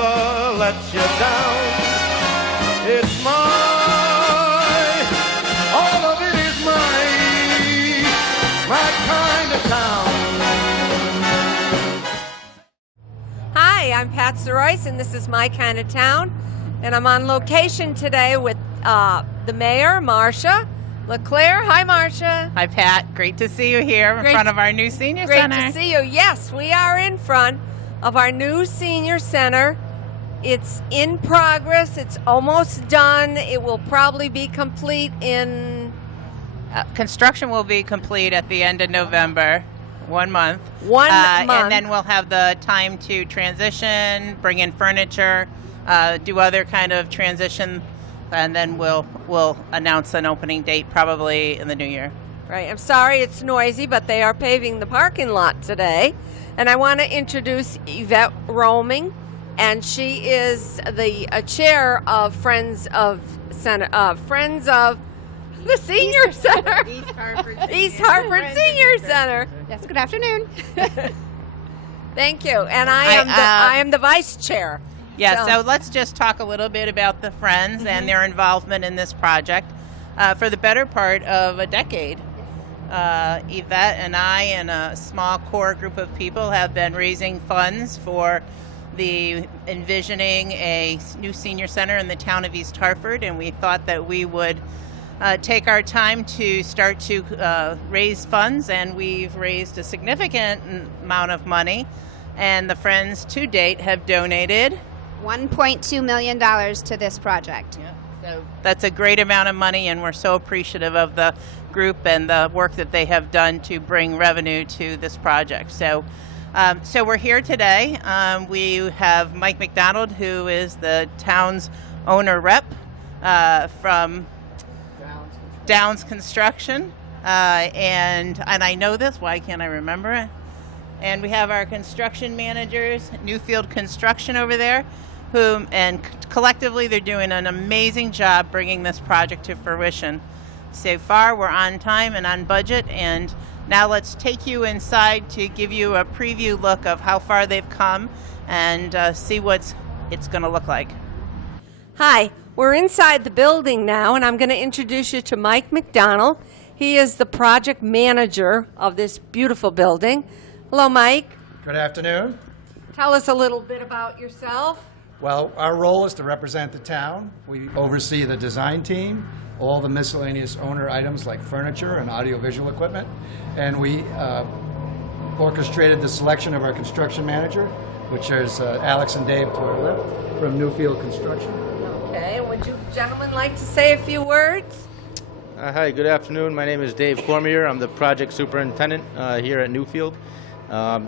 never lets you down. It's mine, all of it is mine, my kind of town. Hi, I'm Pat Royce, and this is My Kind of Town, and I'm on location today with the mayor, Marcia LeClaire. Hi, Marcia. Hi, Pat. Great to see you here in front of our new senior center. Great to see you. Yes, we are in front of our new senior center. It's in progress. It's almost done. It will probably be complete in... Construction will be complete at the end of November. 1 month. 1 month. And then we'll have the time to transition, bring in furniture, do other kind of transition, and then we'll announce an opening date probably in the new year. Right. I'm sorry it's noisy, but they are paving the parking lot today. And I want to introduce Yvette Roaming, and she is the chair of Friends of the Senior Center. East Hartford Senior Center. Yes, good afternoon. Thank you. And I am the vice chair. Yeah, so let's just talk a little bit about the Friends and their involvement in this project. For the better part of a decade, Yvette and I and a small core group of people have been raising funds for the envisioning a new senior center in the town of East Hartford, and we thought that we would take our time to start to raise funds, and we've raised a significant amount of money, and the Friends to date have donated $1.2 million to this project. Yeah, so that's a great amount of money, and we're so appreciative of the group and the work that they have done to bring revenue to this project. So we're here today. We have Mike McDonald, who is the town's owner rep from Downs Construction, and I know this. Why can't I remember it? And we have our construction managers, Newfield Construction over there, and collectively they're doing an amazing job bringing this project to fruition. So far, we're on time and on budget, and now let's take you inside to give you a preview look of how far they've come and see what it's going to look like. Hi. We're inside the building now, and I'm going to introduce you to Mike McDonald. He is the project manager of this beautiful building. Hello, Mike. Good afternoon. Tell us a little bit about yourself. Well, our role is to represent the town. We oversee the design team, all the miscellaneous owner items like furniture and audiovisual equipment, and we orchestrated the selection of our construction manager, which is Alex and Dave to our left from Newfield Construction. Okay, would you gentlemen like to say a few words? Hi, good afternoon. My name is Dave Cormier. I'm the project superintendent here at Newfield.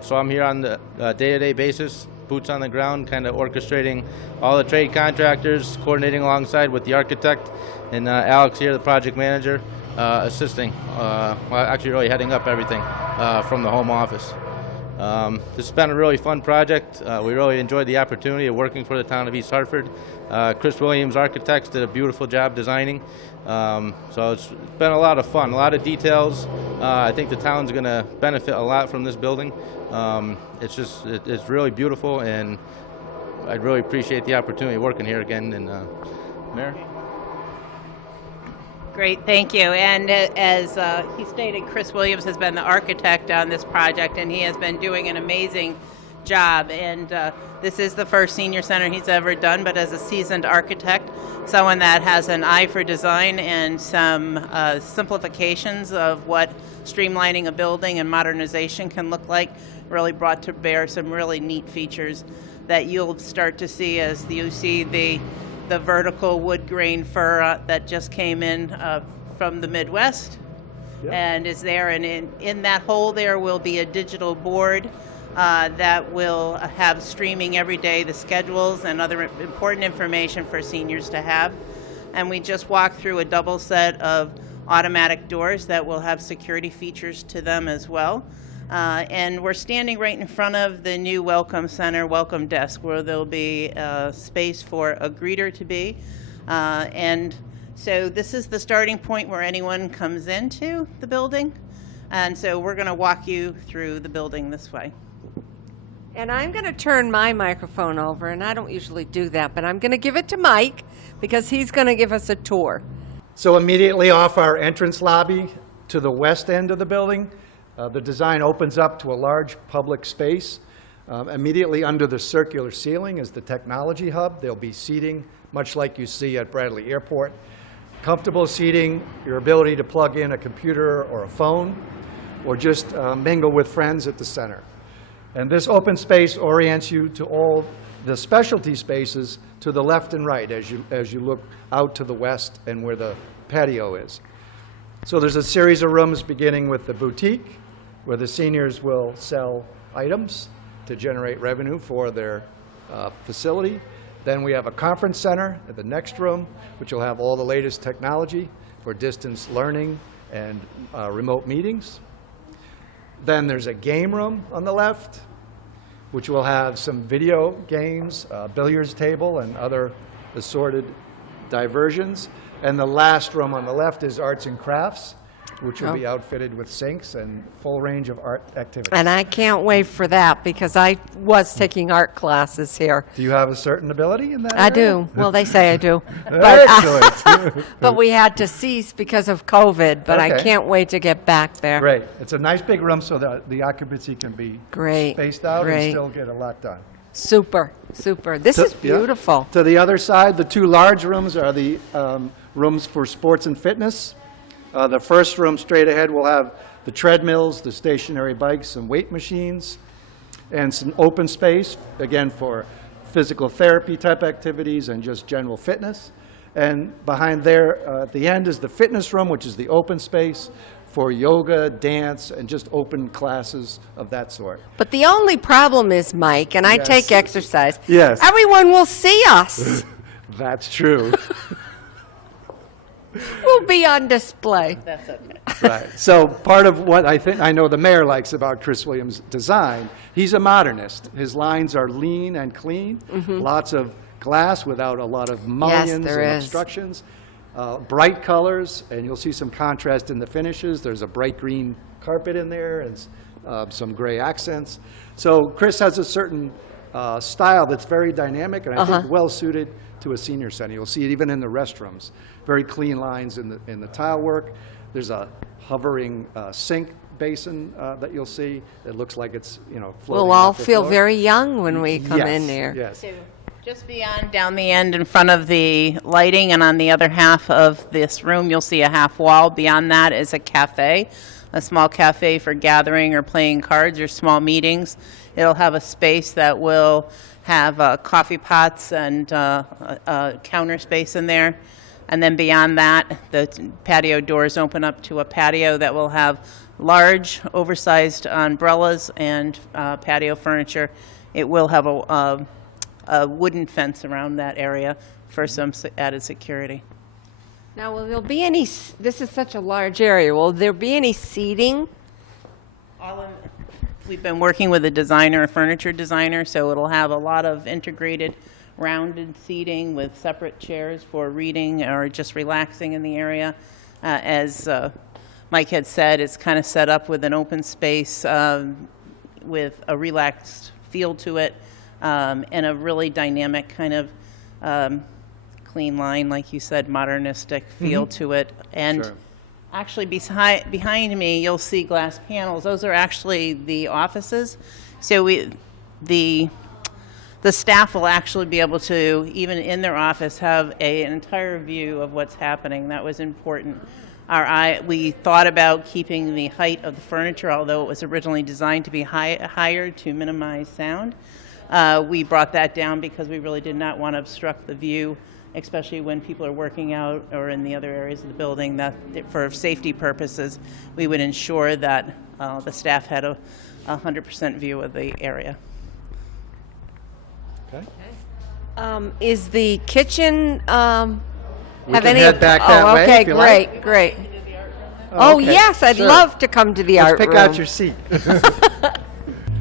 So I'm here on the day-to-day basis, boots on the ground, kind of orchestrating all the trade contractors, coordinating alongside with the architect, and Alex here, the project manager, assisting, actually really heading up everything from the home office. This has been a really fun project. We really enjoyed the opportunity of working for the town of East Hartford. Chris Williams Architects did a beautiful job designing. So it's been a lot of fun, a lot of details. I think the town's going to benefit a lot from this building. It's really beautiful, and I'd really appreciate the opportunity of working here again. And Mayor? Great, thank you. And as he stated, Chris Williams has been the architect on this project, and he has been doing an amazing job. And this is the first senior center he's ever done, but as a seasoned architect, someone that has an eye for design and some simplifications of what streamlining a building and modernization can look like, really brought to bear some really neat features that you'll start to see as you see the vertical wood grain fir that just came in from the Midwest. Yep. And is there, and in that hole there will be a digital board that will have streaming every day the schedules and other important information for seniors to have. And we just walked through a double set of automatic doors that will have security features to them as well. And we're standing right in front of the new Welcome Center, Welcome Desk, where there'll be space for a greeter to be. And so this is the starting point where anyone comes into the building. And so we're going to walk you through the building this way. And I'm going to turn my microphone over, and I don't usually do that, but I'm going to give it to Mike because he's going to give us a tour. So immediately off our entrance lobby to the west end of the building, the design opens up to a large public space. Immediately under the circular ceiling is the technology hub. There'll be seating, much like you see at Bradley Airport. Comfortable seating, your ability to plug in a computer or a phone, or just mingle with friends at the center. And this open space orients you to all the specialty spaces to the left and right as you look out to the west and where the patio is. So there's a series of rooms beginning with the boutique, where the seniors will sell items to generate revenue for their facility. Then we have a conference center at the next room, which will have all the latest technology for distance learning and remote meetings. Then there's a game room on the left, which will have some video games, billiards table, and other assorted diversions. And the last room on the left is arts and crafts, which will be outfitted with sinks and full range of art activities. And I can't wait for that because I was taking art classes here. Do you have a certain ability in that I area? do. Well, they say I do. Excellent. But we had to cease because of COVID, but I Okay. can't wait to get back there. Great. It's a nice big room so that the occupancy can be Great, spaced out great. and still get a lot done. Super, super. This is Yeah. beautiful. To the other side, the two large rooms are the rooms for sports and fitness. The first room straight ahead will have the treadmills, the stationary bikes, and weight machines, and some open space, again, for physical therapy type activities and just general fitness. And behind there, at the end, is the fitness room, which is the open space for yoga, dance, and just open classes of that sort. But the only problem is, Mike, and I Yes. take exercise. Yes. Everyone will see us. That's true. We'll be on display. That's okay. Right. So part of what I know the mayor likes about Chris Williams' design, he's a modernist. His lines are lean and clean, lots of glass without a lot of mullions there and is. obstructions, bright colors, and you'll see some contrast in the finishes. There's a bright green carpet in there and some gray accents. So Chris has a certain style that's very dynamic and I think well suited to a senior center. You'll see it even in the restrooms. Very clean lines in the tile work. There's a hovering sink basin that you'll see. It looks like it's, floating We'll all off the feel floor. very young when we come Yes, in there. Yes. Just beyond, down the end in front of the lighting, and on the other half of this room, you'll see a half wall. Beyond that is a cafe, a small cafe for gathering or playing cards or small meetings. It'll have a space that will have coffee pots and a counter space in there. And then beyond that, the patio doors open up to a patio that will have large, oversized umbrellas and patio furniture. It will have a wooden fence around that area for some added security. Now, will there be any, this is such a large area, will there be any seating? We've been working with a furniture designer, so it'll have a lot of integrated rounded seating with separate chairs for reading or just relaxing in the area. As Mike had said, it's kind of set up with an open space with a relaxed feel to it and a really dynamic kind of clean line, like you said, modernistic feel to it. And Sure. actually behind me, you'll see glass panels. Those are actually the offices. So the staff will actually be able to, even in their office, have an entire view of what's happening. That was important. We thought about keeping the height of the furniture, although it was originally designed to be higher to minimize sound. We brought that down because we really did not want to obstruct the view, especially when people are working out or in the other areas of the building. That for safety purposes, we would ensure that the staff had a 100% view of the area. Okay. Is the kitchen, We have can any? head back that way okay, if you like. great, great. Oh, okay, yes, I'd sure. love to come to the Let's art pick room. out your seat.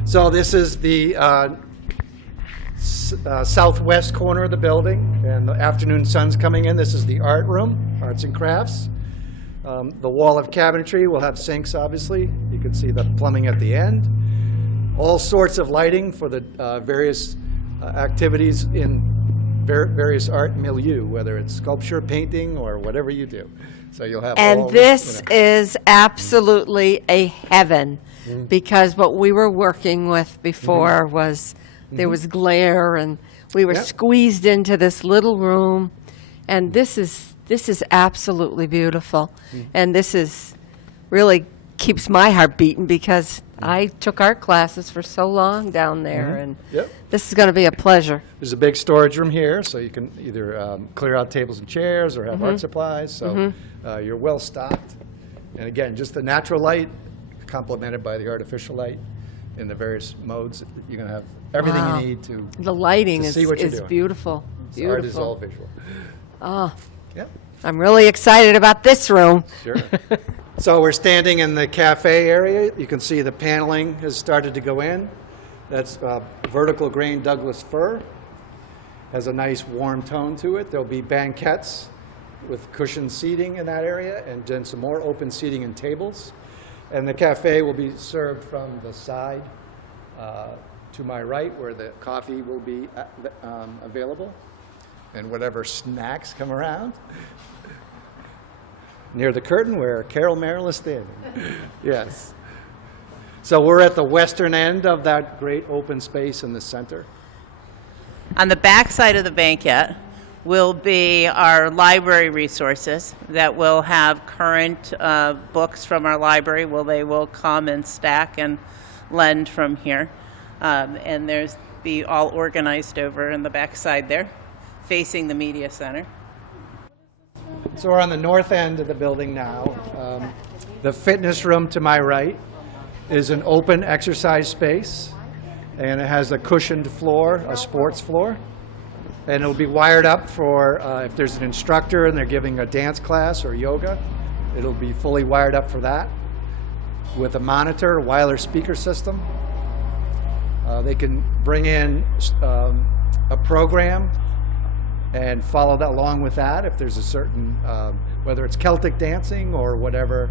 So this is the southwest corner of the building, and the afternoon sun's coming in. This is the art room, arts and crafts. The wall of cabinetry will have sinks, obviously. You can see the plumbing at the end. all sorts of lighting for the various activities in various art milieu, whether it's sculpture, painting, or whatever you do. So you'll have all And the, this you know. is absolutely a heaven, because what we were working with before was, there was glare, and we were Yep. squeezed into this little room, and this is absolutely beautiful. And this is really keeps my heart beating, because I took art classes for so long down there, and Yep. this is going to be a pleasure. There's a big storage room here, so you can either clear out tables and chairs or have art supplies. So you're well stocked. And again, just the natural light complemented by the artificial light in the various modes. You're going to have everything Wow. you need to. The lighting To see what you're is doing. beautiful. So art is all Beautiful. visual. Oh, Yep. I'm really excited about this room. Sure. So we're standing in the cafe area. You can see the paneling has started to go in. That's vertical grain Douglas fir. Has a nice warm tone to it. There'll be banquettes with cushioned seating in that area, and then some more open seating and tables. And the cafe will be served from the side to my right, where the coffee will be available, and whatever snacks come around. Near the curtain where Carol Merrill is standing. Yes. So we're at the western end of that great open space in the center. On the back side of the banquette will be our library resources that will have current books from our library. They will come and stack and lend from here. And there's be all organized over in the back side there, facing the media center. So we're on the north end of the building now. The fitness room to my right is an open exercise space, and it has a cushioned floor, a sports floor. And it'll be wired up for if there's an instructor and they're giving a dance class or yoga, it'll be fully wired up for that with a monitor, a wireless speaker system. They can bring in a program and follow that along with that if there's a certain, whether it's Celtic dancing or whatever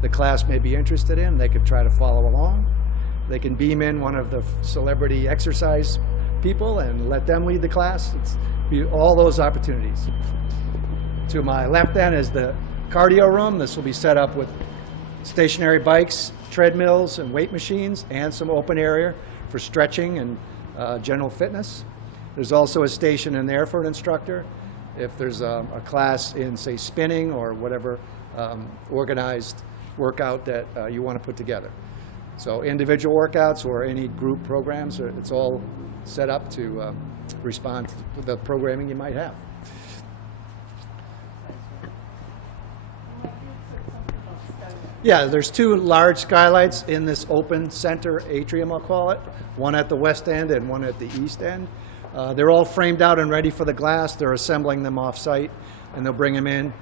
the class may be interested in, they could try to follow along. They can beam in one of the celebrity exercise people and let them lead the class. It's all those opportunities. To my left then is the cardio room. This will be set up with stationary bikes, treadmills, and weight machines, and some open area for stretching and general fitness. There's also a station in there for an instructor if there's a class in, say, spinning or whatever organized workout that you want to put together. So individual workouts or any group programs, it's all set up to respond to the programming you might have. Yeah, there's two large skylights in this open center atrium, I'll call it, one at the west end and one at the east end. They're all framed out and ready for the glass. They're assembling them off-site, and they'll bring them in.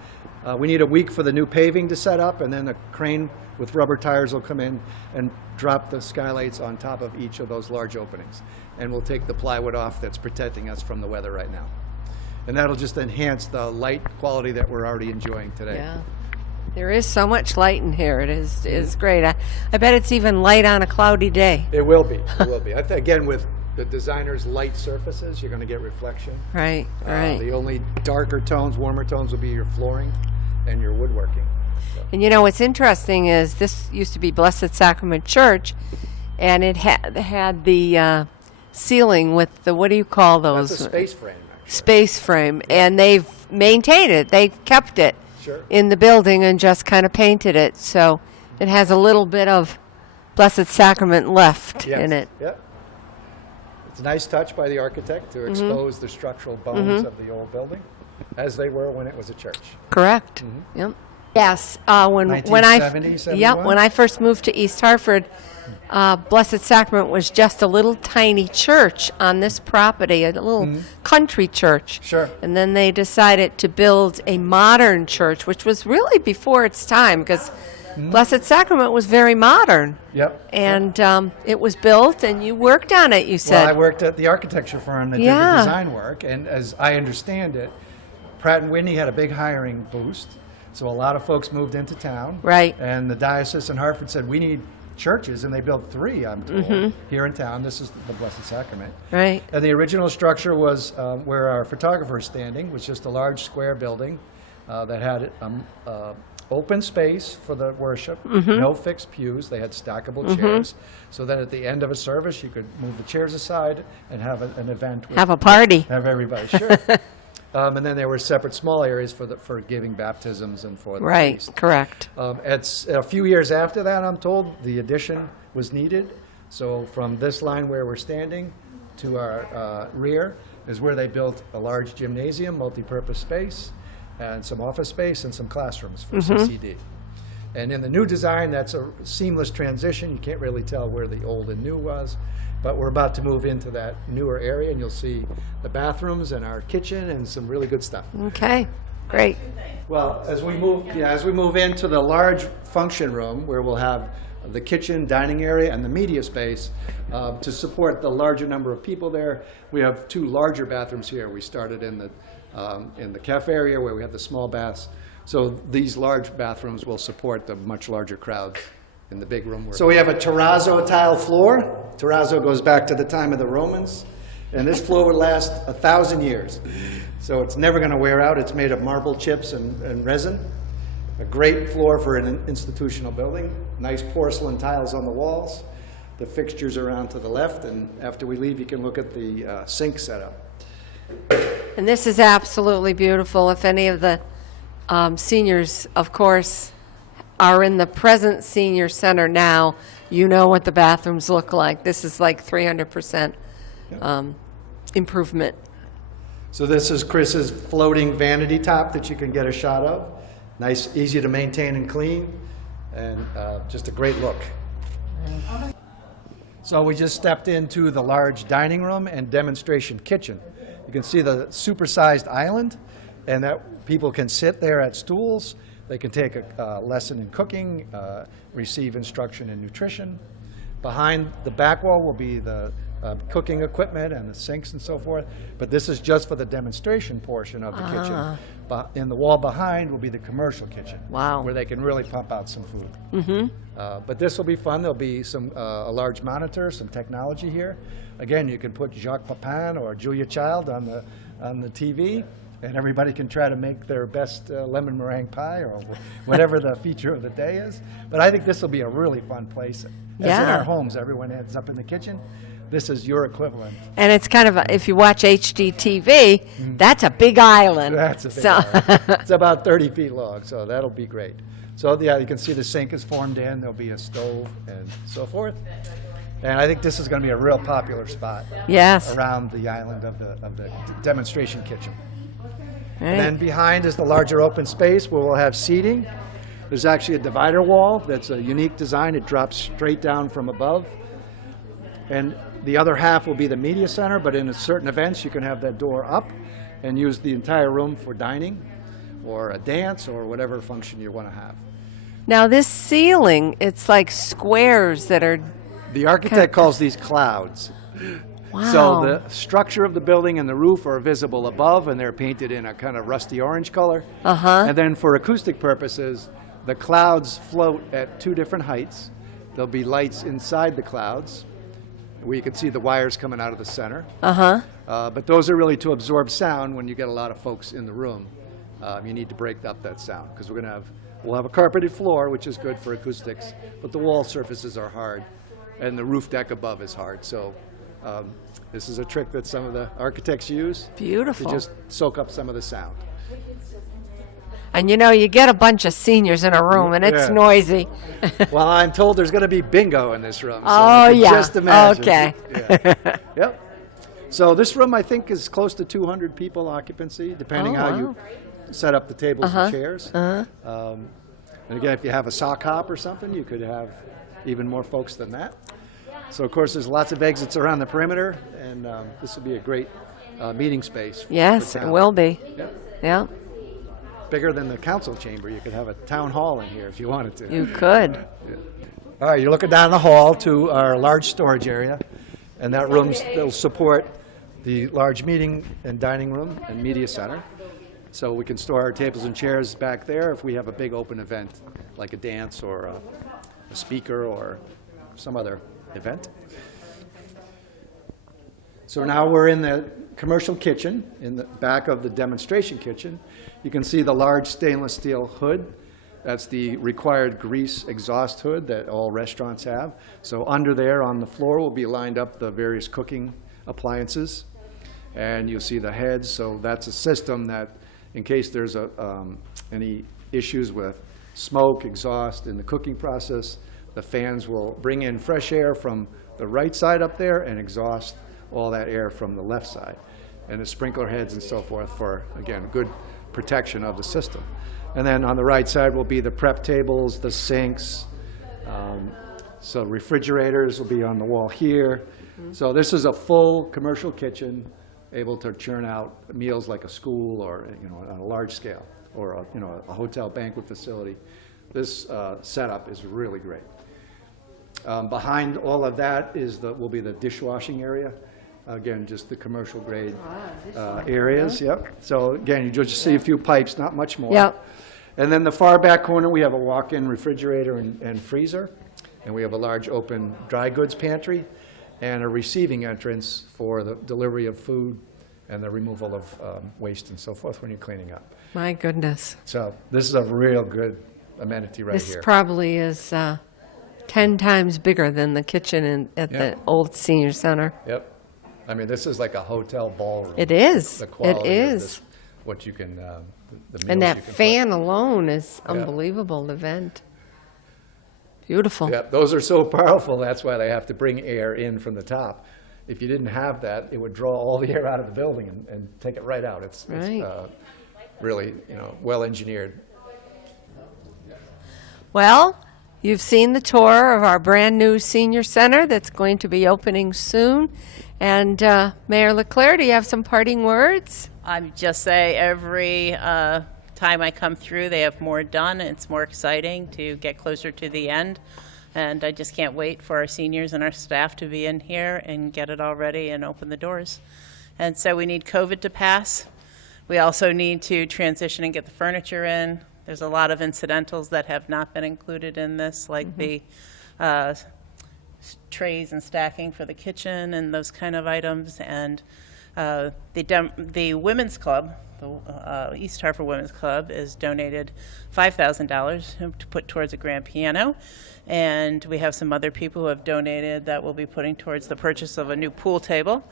We need a week for the new paving to set up, and then a crane with rubber tires will come in and drop the skylights on top of each of those large openings. And we'll take the plywood off that's protecting us from the weather right now. And that'll just enhance the light quality that we're already enjoying today. Yeah. There is so much light in here. It is great. I bet it's even light on a cloudy day. It will be. It will be. Again, with the designer's light surfaces, you're going to get reflection. Right, right. The only darker tones, warmer tones will be your flooring and your woodworking. And you know what's interesting is this used to be Blessed Sacrament Church, and it had the ceiling with the, what do you call those? That's a space frame, actually. Space frame, and they've maintained it. They've kept it Sure. in the building and just kind of painted it, so it has a little bit of Blessed Sacrament left Yes. in it. Yep. It's a nice touch by the architect to expose the structural bones of the old building as they were when it was a church. Correct. Yep. Yes. When 1970, when I first moved to East Hartford, Blessed Sacrament was just a little tiny church on this property, a little country church. Sure. And then they decided to build a modern church, which was really before its time, because Blessed Sacrament was very modern. Yep. And it was built, and you worked on it, you said. Well, I worked at the architecture firm that did Yeah. the design work, and as I understand it, Pratt & Whitney had a big hiring boost, so a lot of folks moved into town. Right. And the diocese in Hartford said, we need churches, and they built 3, I'm told, here in town. This is the Blessed Sacrament. Right. And the original structure was where our photographer is standing, was just a large square building that had open space for the worship, no fixed pews. They had stackable chairs, so that at the end of a service, you could move the chairs aside and have an event. Have a party. Have everybody, sure. And then there were separate small areas for giving baptisms and for the Right, feast. correct. It's a few years after that, I'm told, the addition was needed. So from this line where we're standing to our rear is where they built a large gymnasium, multi-purpose space, and some office space and some classrooms for CCD. And in the new design, that's a seamless transition. You can't really tell where the old and new was. But we're about to move into that newer area, and you'll see the bathrooms and our kitchen and some really good stuff. Okay, great. Well, as we move into the large function room where we'll have the kitchen, dining area, and the media space to support the larger number of people there, we have 2 larger bathrooms here. We started in the cafe area where we have the small baths. So these large bathrooms will support the much larger crowds in the big room. So we have a terrazzo tile floor. Terrazzo goes back to the time of the Romans, and this floor would last 1,000 years. So it's never going to wear out. It's made of marble chips and resin. A great floor for an institutional building. Nice porcelain tiles on the walls. The fixtures around to the left, and after we leave, you can look at the sink setup. And this is absolutely beautiful. If any of the seniors, of course, are in the present senior center now, you know what the bathrooms look like. This is like 300% improvement. So this is Chris's floating vanity top that you can get a shot of. Nice, easy to maintain and clean, and just a great look. So we just stepped into the large dining room and demonstration kitchen. You can see the supersized island, and that people can sit there at stools. They can take a lesson in cooking, receive instruction in nutrition. Behind the back wall will be the cooking equipment and the sinks and so forth, but this is just for the demonstration portion of the kitchen. In the wall behind will be the commercial kitchen, Wow. where they can really pump out some food. But this will be fun. There'll be a large monitor, some technology here. Again, you can put Jacques Pepin or Julia Child on the TV, and everybody can try to make their best lemon meringue pie or whatever the feature of the day is. But I think this will be a really fun place. As in Yeah. our homes, everyone ends up in the kitchen. This is your equivalent. And it's kind of, if you watch HGTV, that's a big island. That's a big So- island. It's about 30 feet long, so that'll be great. So yeah, you can see the sink is formed in. There'll be a stove and so forth. And I think this is going to be a real popular spot Yes. around the island of the demonstration kitchen. Right. And then behind is the larger open space where we'll have seating. There's actually a divider wall that's a unique design. It drops straight down from above. And the other half will be the media center, but in certain events you can have that door up and use the entire room for dining or a dance or whatever function you want to have. Now this ceiling, it's like squares that are, The architect calls these clouds. wow. So the structure of the building and the roof are visible above, and they're painted in a kind of rusty orange color. And then for acoustic purposes, the clouds float at 2 different heights. There'll be lights inside the clouds, where you can see the wires coming out of the center. But those are really to absorb sound when you get a lot of folks in the room. You need to break up that sound, because we'll have a carpeted floor, which is good for acoustics, but the wall surfaces are hard, and the roof deck above is hard. So this is a trick that some of the architects use Beautiful. to just soak up some of the sound. And you know, you get a bunch of seniors in a room and it's Yeah. noisy. Well, I'm told there's going to be bingo in this room. So Oh, you can yeah. just imagine. Okay. Yeah. Yep. So this room, I think, is close to 200 people occupancy, depending Oh, how wow. you set up the tables and chairs. And again, if you have a sock hop or something, you could have even more folks than that. So, of course, there's lots of exits around the perimeter, and this will be a great meeting space. Yes, for it town. will be. Yep. Yeah, Bigger than the council chamber. You could have a town hall in here if you wanted to. you could. All right, you're looking down the hall to our large storage area, and that room will support the large meeting and dining room and media center. So we can store our tables and chairs back there if we have a big open event, like a dance or a speaker or some other event. So now we're in the commercial kitchen, in the back of the demonstration kitchen. You can see the large stainless steel hood. That's the required grease exhaust hood that all restaurants have. So under there on the floor will be lined up the various cooking appliances. And you'll see the heads. So that's a system that, in case there's any issues with smoke, exhaust in the cooking process, the fans will bring in fresh air from the right side up there and exhaust all that air from the left side. And the sprinkler heads and so forth for, again, good protection of the system. And then on the right side will be the prep tables, the sinks. So refrigerators will be on the wall here. So this is a full commercial kitchen, able to churn out meals like a school or, on a large scale, or a hotel banquet facility. This setup is really great. Behind all of that will be the dishwashing area. Again, just the commercial grade areas. Yep. So again, you just see a few pipes, not much more. Yep. And then the far back corner, we have a walk-in refrigerator and freezer, and we have a large open dry goods pantry, and a receiving entrance for the delivery of food and the removal of waste and so forth when you're cleaning up. My goodness. So this is a real good amenity right This here. probably is 10 times bigger than the kitchen at the old senior center. Yep. I mean, this is like a hotel ballroom. It is. The quality It of is. this, what you can, the meals And that you can fan alone is unbelievable, the vent. Beautiful. Yeah, those are so powerful, that's why they have to bring air in from the top. If you didn't have that, it would draw all the air out of the building and take it right out. It's Right. really, well engineered. Well, you've seen the tour of our brand-new senior center that's going to be opening soon. And Mayor Leclerc, do you have some parting words? I would just say every time I come through, they have more done. It's more exciting to get closer to the end. And I just can't wait for our seniors and our staff to be in here and get it all ready and open the doors. And so we need COVID to pass. We also need to transition and get the furniture in. There's a lot of incidentals that have not been included in this, like the trays and stacking for the kitchen and those kind of items. And the Women's Club, the East Hartford Women's Club, has donated $5,000 to put towards a grand piano. And we have some other people who have donated that will be putting towards the purchase of a new pool table.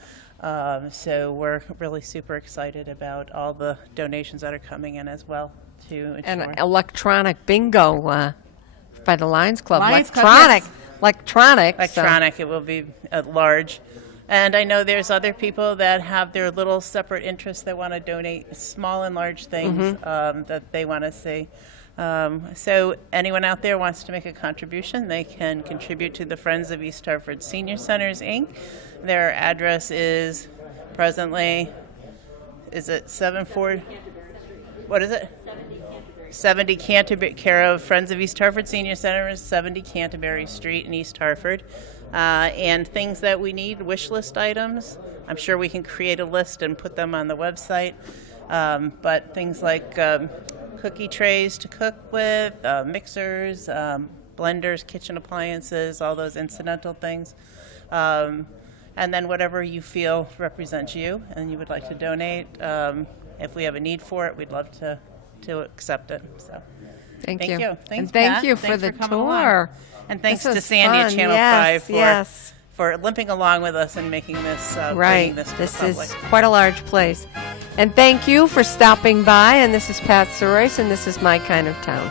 So we're really super excited about all the donations that are coming in as well to ensure. And electronic bingo by the Lions Club. Lions Club, Electronic. yes. Electronic. Electronic, it will be at large. And I know there's other people that have their little separate interests that want to donate small and large things that they want to see. So anyone out there wants to make a contribution, they can contribute to the Friends of East Hartford Senior Centers, Inc. Their address is presently, is it 74? What is it? 70 Canterbury, care of Friends of East Hartford Senior Centers, 70 Canterbury Street in East Hartford. And things that we need, wish list items. I'm sure we can create a list and put them on the website. But things like cookie trays to cook with, mixers, blenders, kitchen appliances, all those incidental things. And then whatever you feel represents you and you would like to donate. If we have a need for it, we'd love to accept it. So Thank thank you. you. Thanks, And thank Pat. you for Thanks the coming along. tour. And thanks This to was Sandy at fun. Channel Yes, 5 for limping along with us and making this, Right. bringing this to This the is public. quite a large place. And thank you for stopping by. And this is Pat Soroyce, and this is My Kind of Town.